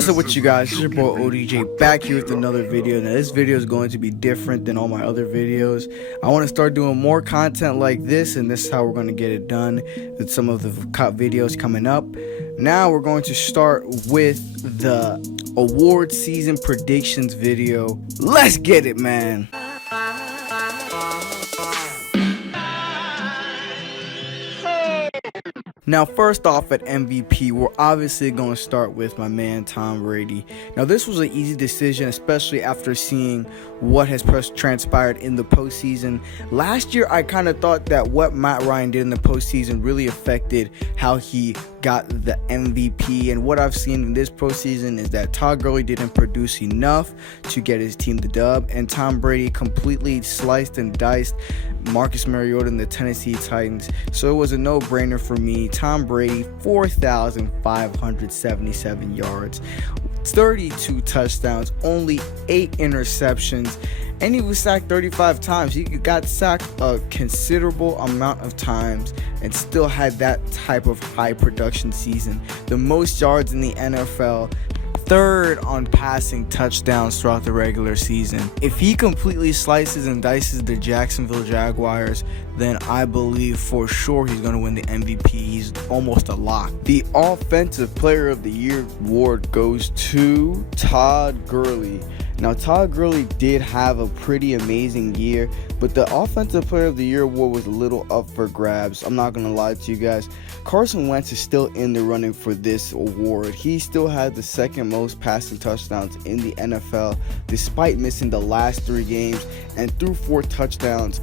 What's up with you guys? It's your boy ODJ back here with another video. Now this video is going to be different than all my other videos. I want to start doing more content like this, and this is how we're going to get it done with some of the videos coming up. Now we're going to start with the award season predictions video. Let's get it, man. Now, first off at MVP, we're obviously going to start with my man Tom Brady. Now, this was an easy decision, especially after seeing what has transpired in the postseason. Last year, I kind of thought that what Matt Ryan did in the postseason really affected how he got the MVP. And what I've seen in this postseason is that Todd Gurley didn't produce enough to get his team the dub, and Tom Brady completely sliced and diced Marcus Mariota and the Tennessee Titans. So it was a no-brainer for me. Tom Brady, 4,577 yards, 32 touchdowns, only 8 interceptions, and he was sacked 35 times. He got sacked a considerable amount of times and still had that type of high production season. The most yards in the NFL, third on passing touchdowns throughout the regular season. If he completely slices and dices the Jacksonville Jaguars, then I believe for sure he's going to win the MVP. He's almost a lock. The Offensive Player of the Year award goes to Todd Gurley. Now, Todd Gurley did have a pretty amazing year, but the Offensive Player of the Year award was a little up for grabs. I'm not going to lie to you guys. Carson Wentz is still in the running for this award. He still had the second most passing touchdowns in the NFL, despite missing the last 3 games, and threw 4 touchdowns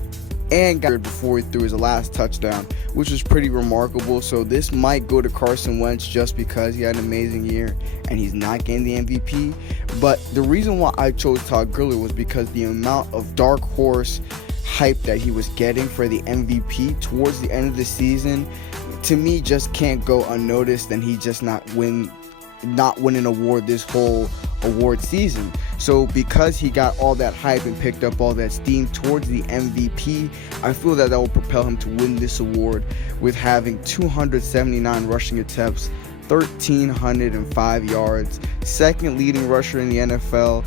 and got before he threw his last touchdown, which was pretty remarkable. So this might go to Carson Wentz just because he had an amazing year and he's not getting the MVP. But the reason why I chose Todd Gurley was because the amount of dark horse hype that he was getting for the MVP towards the end of the season, to me, just can't go unnoticed, and he just not win an award this whole award season. So because he got all that hype and picked up all that steam towards the MVP, I feel that will propel him to win this award with having 279 rushing attempts, 1,305 yards, second leading rusher in the NFL,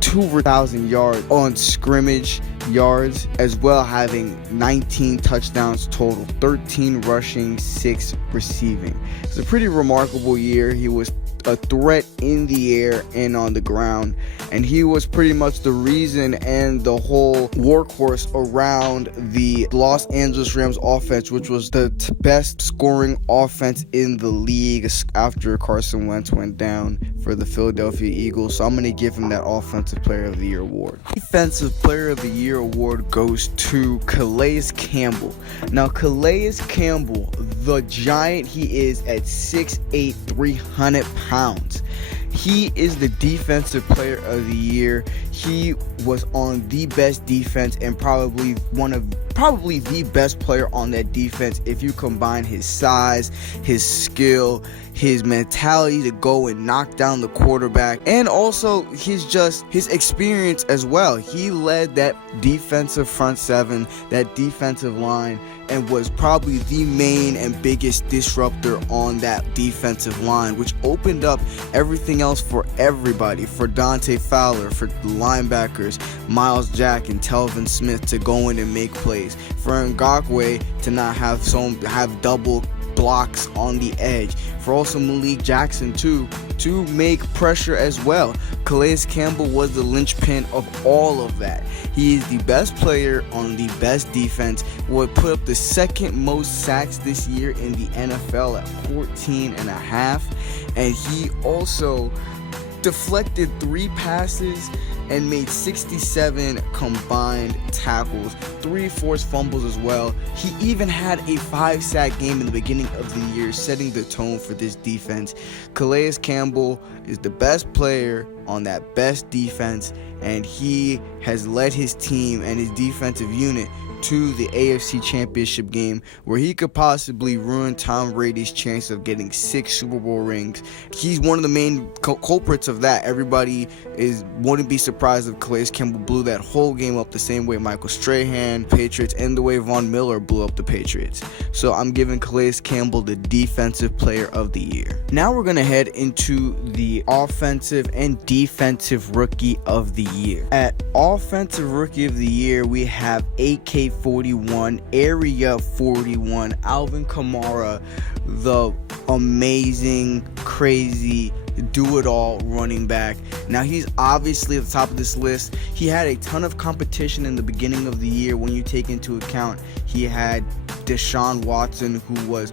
2,000 yards on scrimmage yards, as well having 19 touchdowns total, 13 rushing, 6 receiving. It's a pretty remarkable year. He was a threat in the air and on the ground, and he was pretty much the reason and the whole workhorse around the Los Angeles Rams offense, which was the best scoring offense in the league after Carson Wentz went down for the Philadelphia Eagles. So I'm going to give him that Offensive Player of the Year award. Defensive Player of the Year award goes to Calais Campbell. Now, Calais Campbell, the giant he is at 6'8", 300 pounds. He is the Defensive Player of the Year. He was on the best defense and probably the best player on that defense if you combine his size, his skill, his mentality to go and knock down the quarterback, and also his experience as well. He led that defensive front seven, that defensive line, and was probably the main and biggest disruptor on that defensive line, which opened up everything else for everybody, for Dante Fowler, for the linebackers, Miles Jack and Telvin Smith to go in and make plays, for Ngakoue to not have double blocks on the edge, for also Malik Jackson to make pressure as well. Calais Campbell was the linchpin of all of that. He is the best player on the best defense, would put up the second most sacks this year in the NFL at 14.5, and he also deflected 3 passes and made 67 combined tackles, 3 forced fumbles as well. He even had a 5-sack game in the beginning of the year, setting the tone for this defense. Calais Campbell is the best player on that best defense, and he has led his team and his defensive unit to the AFC Championship game where he could possibly ruin Tom Brady's chance of getting 6 Super Bowl rings. He's one of the main culprits of that. Everybody wouldn't be surprised if Calais Campbell blew that whole game up the same way Michael Strahan, Patriots, and the way Von Miller blew up the Patriots. So I'm giving Calais Campbell the Defensive Player of the Year. Now we're going to head into the Offensive and Defensive Rookie of the Year. At Offensive Rookie of the Year, we have AK-41, Area 41, Alvin Kamara, the amazing, crazy, do-it-all running back. Now, he's obviously at the top of this list. He had a ton of competition in the beginning of the year when you take into account he had Deshaun Watson, who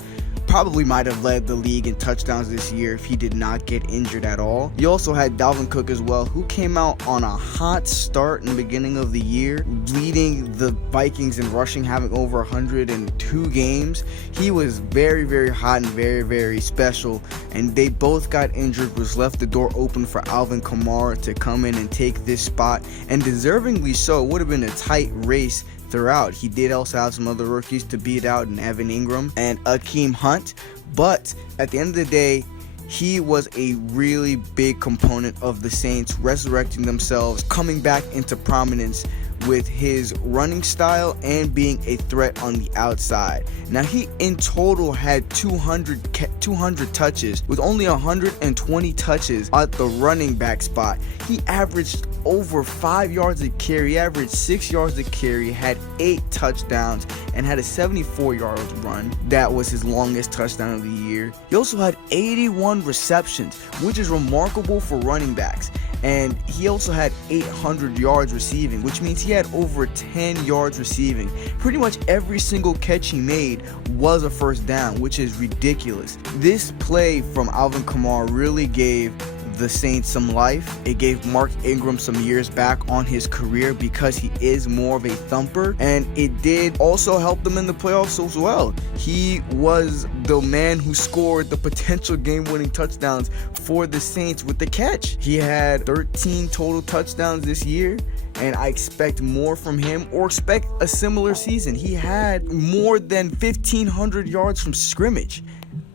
probably might have led the league in touchdowns this year if he did not get injured at all. You also had Dalvin Cook as well, who came out on a hot start in the beginning of the year, leading the Vikings in rushing, having over 102 games. He was very, very hot and very, very special, and they both got injured, which left the door open for Alvin Kamara to come in and take this spot, and deservingly so. It would have been a tight race throughout. He did also have some other rookies to beat out in Evan Ingram and Akeem Hunt, but at the end of the day, he was a really big component of the Saints resurrecting themselves, coming back into prominence with his running style and being a threat on the outside. Now, he in total had 200 touches, with only 120 touches at the running back spot. He averaged over 5 yards a carry, he averaged 6 yards a carry, had 8 touchdowns, and had a 74-yard run. That was his longest touchdown of the year. He also had 81 receptions, which is remarkable for running backs. And he also had 800 yards receiving, which means he had over 10 yards receiving. Pretty much every single catch he made was a first down, which is ridiculous. This play from Alvin Kamara really gave the Saints some life. It gave Mark Ingram some years back on his career because he is more of a thumper, and it did also help them in the playoffs as well. He was the man who scored the potential game-winning touchdowns for the Saints with the catch. He had 13 total touchdowns this year, and I expect more from him, or expect a similar season. He had more than 1,500 yards from scrimmage.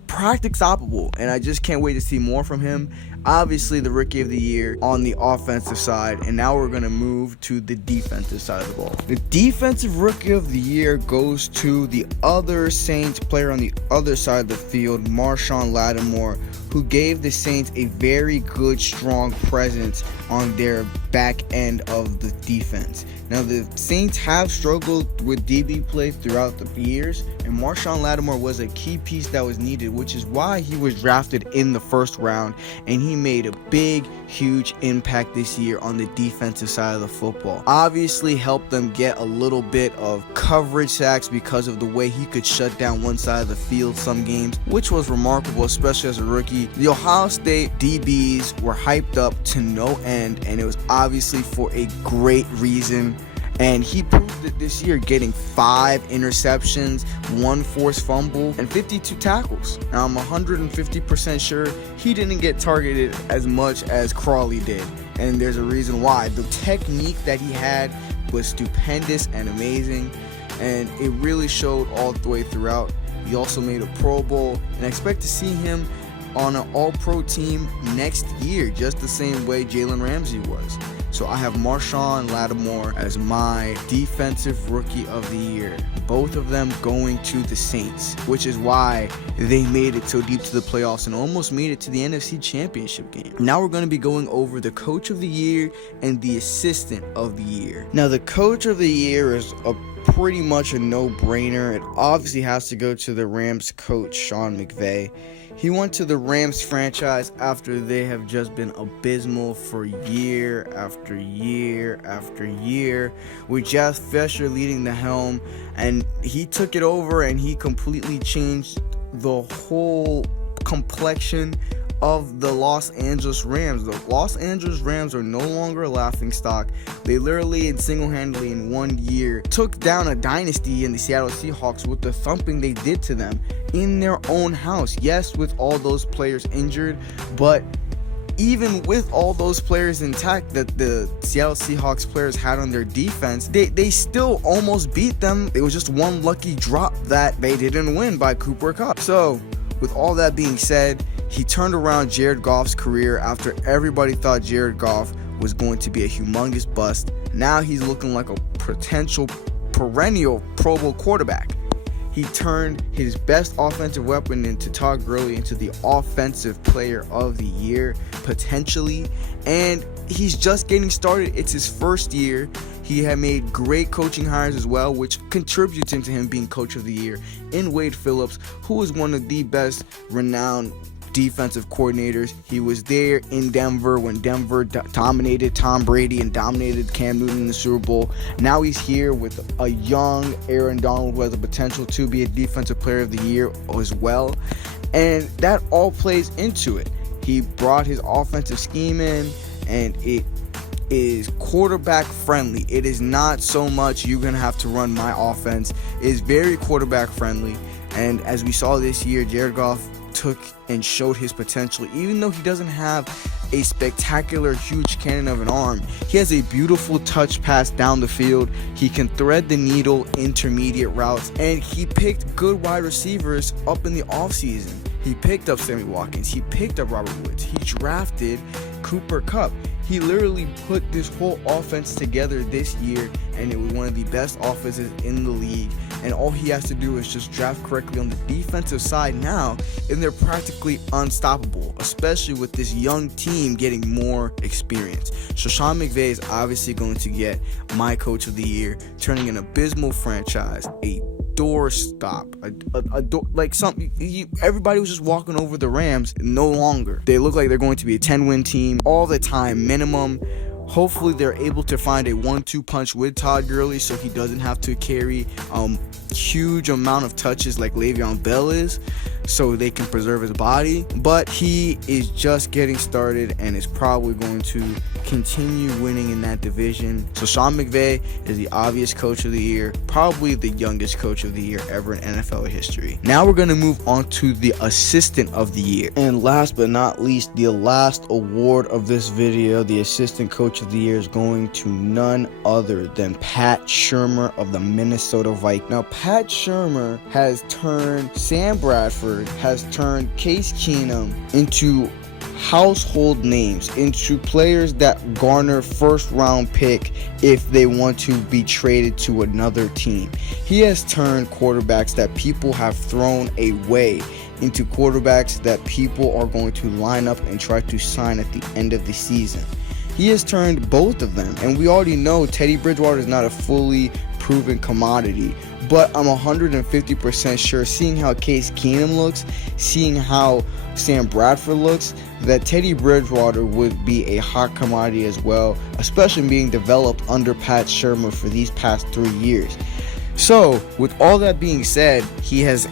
Practically stoppable, and I just can't wait to see more from him. Obviously, the Rookie of the Year on the offensive side, and now we're going to move to the defensive side of the ball. The Defensive Rookie of the Year goes to the other Saints player on the other side of the field, Marshon Lattimore, who gave the Saints a very good, strong presence on their back end of the defense. Now, the Saints have struggled with DB play throughout the years, and Marshon Lattimore was a key piece that was needed, which is why he was drafted in the first round, and he made a big, huge impact this year on the defensive side of the football. Obviously helped them get a little bit of coverage sacks because of the way he could shut down one side of the field some games, which was remarkable, especially as a rookie. The Ohio State DBs were hyped up to no end, and it was obviously for a great reason. And he proved it this year, getting 5 interceptions, 1 forced fumble, and 52 tackles. Now, I'm 150% sure he didn't get targeted as much as Crawley did, and there's a reason why. The technique that he had was stupendous and amazing, and it really showed all the way throughout. He also made a Pro Bowl, and I expect to see him on an all-pro team next year, just the same way Jalen Ramsey was. So I have Marshon Lattimore as my Defensive Rookie of the Year. Both of them going to the Saints, which is why they made it so deep to the playoffs and almost made it to the NFC Championship game. Now we're going to be going over the Coach of the Year and the Assistant of the Year. Now, the Coach of the Year is pretty much a no-brainer. It obviously has to go to the Rams coach, Sean McVay. He went to the Rams franchise after they have just been abysmal for year after year after year, with Jeff Fisher leading the helm, and he took it over and he completely changed the whole complexion of the Los Angeles Rams. The Los Angeles Rams are no longer a laughingstock. They literally and single-handedly in 1 year took down a dynasty in the Seattle Seahawks with the thumping they did to them in their own house. Yes, with all those players injured, but even with all those players intact that the Seattle Seahawks players had on their defense, they still almost beat them. It was just one lucky drop that they didn't win by Cooper Kupp. So with all that being said, he turned around Jared Goff's career after everybody thought Jared Goff was going to be a humongous bust. Now he's looking like a potential perennial Pro Bowl quarterback. He turned his best offensive weapon into Todd Gurley into the offensive player of the year, potentially. And he's just getting started. It's his first year. He had made great coaching hires as well, which contributes into him being coach of the year in Wade Phillips, who is one of the best renowned defensive coordinators. He was there in Denver when Denver dominated Tom Brady and dominated Cam Newton in the Super Bowl. Now he's here with a young Aaron Donald who has the potential to be a defensive player of the year as well. And that all plays into it. He brought his offensive scheme in, and it is quarterback friendly. It is not so much you're going to have to run my offense. It is very quarterback friendly. And as we saw this year, Jared Goff took and showed his potential. Even though he doesn't have a spectacular huge cannon of an arm, he has a beautiful touch pass down the field. He can thread the needle intermediate routes, and he picked good wide receivers up in the offseason. He picked up Sammy Watkins. He picked up Robert Woods. He drafted Cooper Kupp. He literally put this whole offense together this year, and it was one of the best offenses in the league. And all he has to do is just draft correctly on the defensive side now, and they're practically unstoppable, especially with this young team getting more experience. So Sean McVay is obviously going to get my coach of the year, turning an abysmal franchise, a doorstop, a door, like something. Everybody was just walking over the Rams. No longer. They look like they're going to be a 10-win team all the time minimum. Hopefully they're able to find a 1-2 punch with Todd Gurley so he doesn't have to carry huge amount of touches like Le'Veon Bell is, so they can preserve his body. But he is just getting started and is probably going to continue winning in that division. So Sean McVay is the obvious coach of the year, probably the youngest coach of the year ever in NFL history. Now we're going to move on to the assistant of the year. And last but not least, the last award of this video, the assistant coach of the year, is going to none other than Pat Shurmur of the Minnesota Vikings. Now, Pat Shurmur has turned Sam Bradford, has turned Case Keenum into household names, into players that garner first round pick if they want to be traded to another team. He has turned quarterbacks that people have thrown away into quarterbacks that people are going to line up and try to sign at the end of the season. He has turned both of them, and we already know Teddy Bridgewater is not a fully proven commodity, but I'm 150% sure, seeing how Case Keenum looks, seeing how Sam Bradford looks, that Teddy Bridgewater would be a hot commodity as well, especially being developed under Pat Shurmur for these past 3 years. So, with all that being said, he has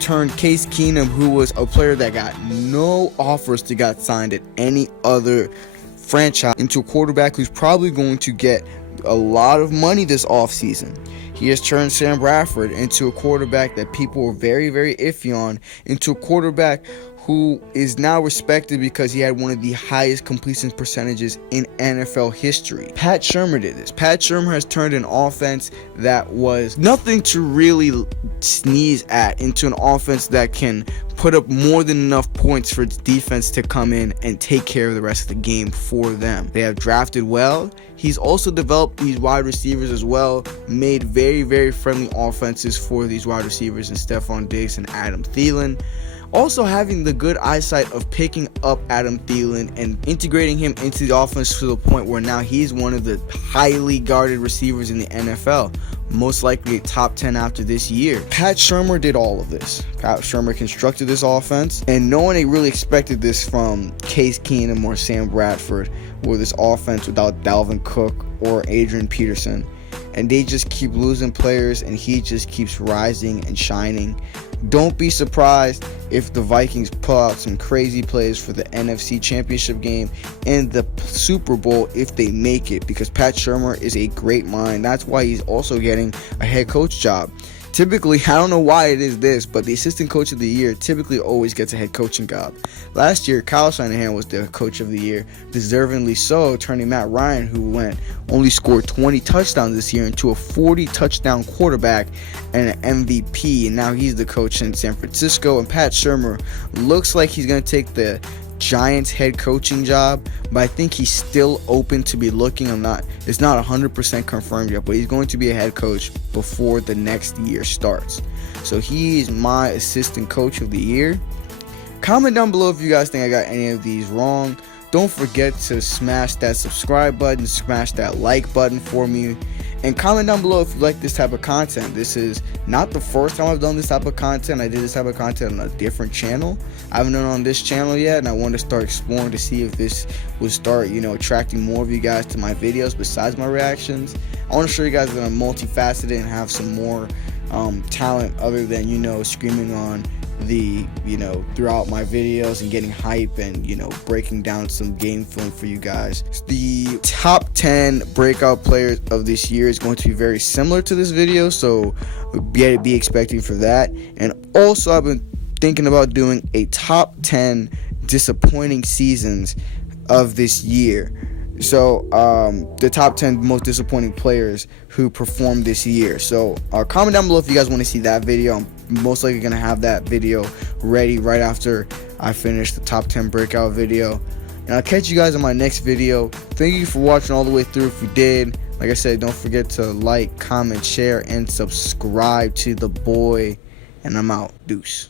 turned Case Keenum, who was a player that got no offers to get signed at any other franchise, into a quarterback who's probably going to get a lot of money this offseason. He has turned Sam Bradford into a quarterback that people were very, very iffy on, into a quarterback who is now respected because he had one of the highest completion percentages in NFL history. Pat Shurmur did this. Pat Shurmur has turned an offense that was nothing to really sneeze at into an offense that can put up more than enough points for its defense to come in and take care of the rest of the game for them. They have drafted well. He's also developed these wide receivers as well, made very, very friendly offenses for these wide receivers in Stephon Diggs and Adam Thielen. Also having the good eyesight of picking up Adam Thielen and integrating him into the offense to the point where now he's one of the highly guarded receivers in the NFL, most likely a top 10 after this year. Pat Shurmur did all of this. Pat Shurmur constructed this offense, and no one really expected this from Case Keenum or Sam Bradford, or this offense without Dalvin Cook or Adrian Peterson. And they just keep losing players, and he just keeps rising and shining. Don't be surprised if the Vikings pull out some crazy plays for the NFC Championship game and the Super Bowl if they make it, because Pat Shurmur is a great mind. That's why he's also getting a head coach job. Typically, I don't know why it is this, but the assistant coach of the year typically always gets a head coaching job. Last year, Kyle Shanahan was the coach of the year, deservingly so, turning Matt Ryan, who only scored 20 touchdowns this year, into a 40-touchdown quarterback and an MVP, and now he's the coach in San Francisco. And Pat Shurmur looks like he's going to take the Giants head coaching job, but I think he's still open to be looking. It's not 100% confirmed yet, but he's going to be a head coach before the next year starts. So he's my assistant coach of the year. Comment down below if you guys think I got any of these wrong. Don't forget to smash that subscribe button, smash that like button for me, and comment down below if you like this type of content. This is not the first time I've done this type of content. I did this type of content on a different channel. I haven't done it on this channel yet, and I want to start exploring to see if this will start, attracting more of you guys to my videos besides my reactions. I want to show you guys that I'm multifaceted and have some more talent other than, screaming on the throughout my videos and getting hype and breaking down some game film for you guys. The top 10 breakout players of this year is going to be very similar to this video, so be expecting for that. And also, I've been thinking about doing a top 10 disappointing seasons of this year. So the top 10 most disappointing players who performed this year. So comment down below if you guys want to see that video. I'm most likely going to have that video ready right after I finish the top 10 breakout video. And I'll catch you guys in my next video. Thank you for watching all the way through. If you did, like I said, don't forget to like, comment, share, and subscribe to the boy. And I'm out. Deuce.